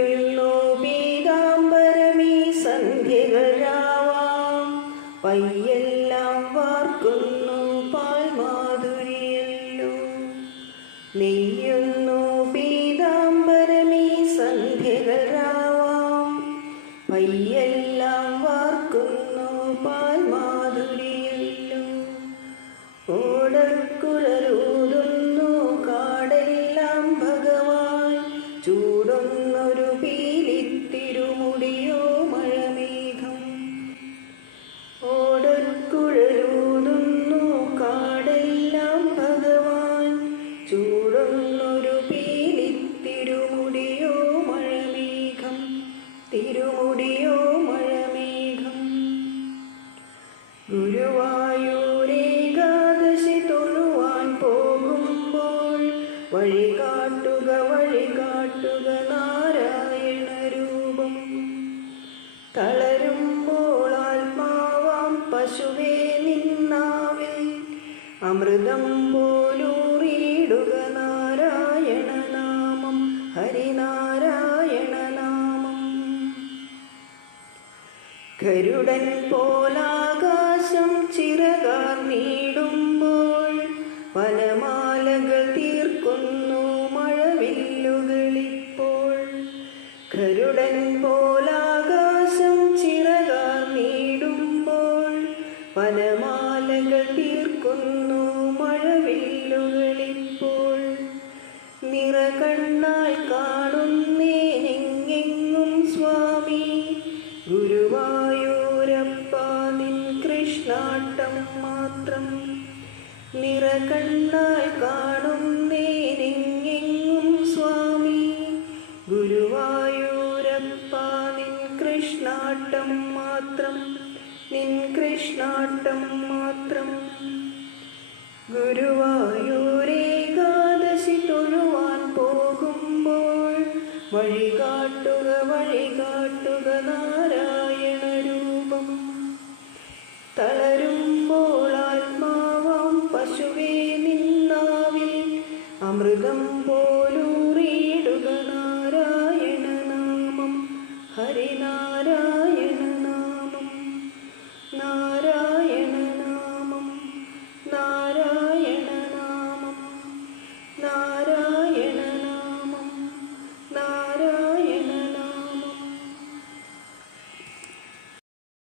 നീയുള്ളോ പീതാംബരമീ സന്ധ്യകളാവാം. പയ്യെല്ലാം വാർക്കുന്നു പാൽമാധുരിയല്ലോ. നെയ്യുന്നു പീതാംബരമീ സന്ധ്യകളാവാം. പയ്യെല്ലാം വാർക്കുന്നു പാൽമാധുരിയല്ലോ. ഓടക്കുഴലൂതുന്നു കാടെല്ലാം ഭഗവാൻ. ചൂടുന്നൊരു വഴി കാട്ടുക വഴി കാട്ടുക നാരായണ രൂപം. തളരുമ്പോൾ ആത്മാവാം പശുവേ നിന്നാവിൽ. അമൃതം പോലൂറിയിടുക നാരായണ നാമം ഹരിനാരായണ നാമം. ഗരുഡൻ പോലാകാശം ചിറകാർന്നിടുമ്പോൾ വനമാലകൾ നിറകണ്ണാൽ കാണുന്നേനെങ്ങെങ്ങും സ്വാമി. ഗുരുവായൂരപ്പ നിൻ കൃഷ്ണാട്ടം മാത്രം നിൻ കൃഷ്ണാട്ടം മാത്രം. ഗുരുവായൂരേകാദശി തൊഴുവാൻ പോകുമ്പോൾ വഴി കാട്ടുക വഴി കാട്ടുക നാരായണ രൂപം. തളരുമ്പോൾ ആത്മാവാം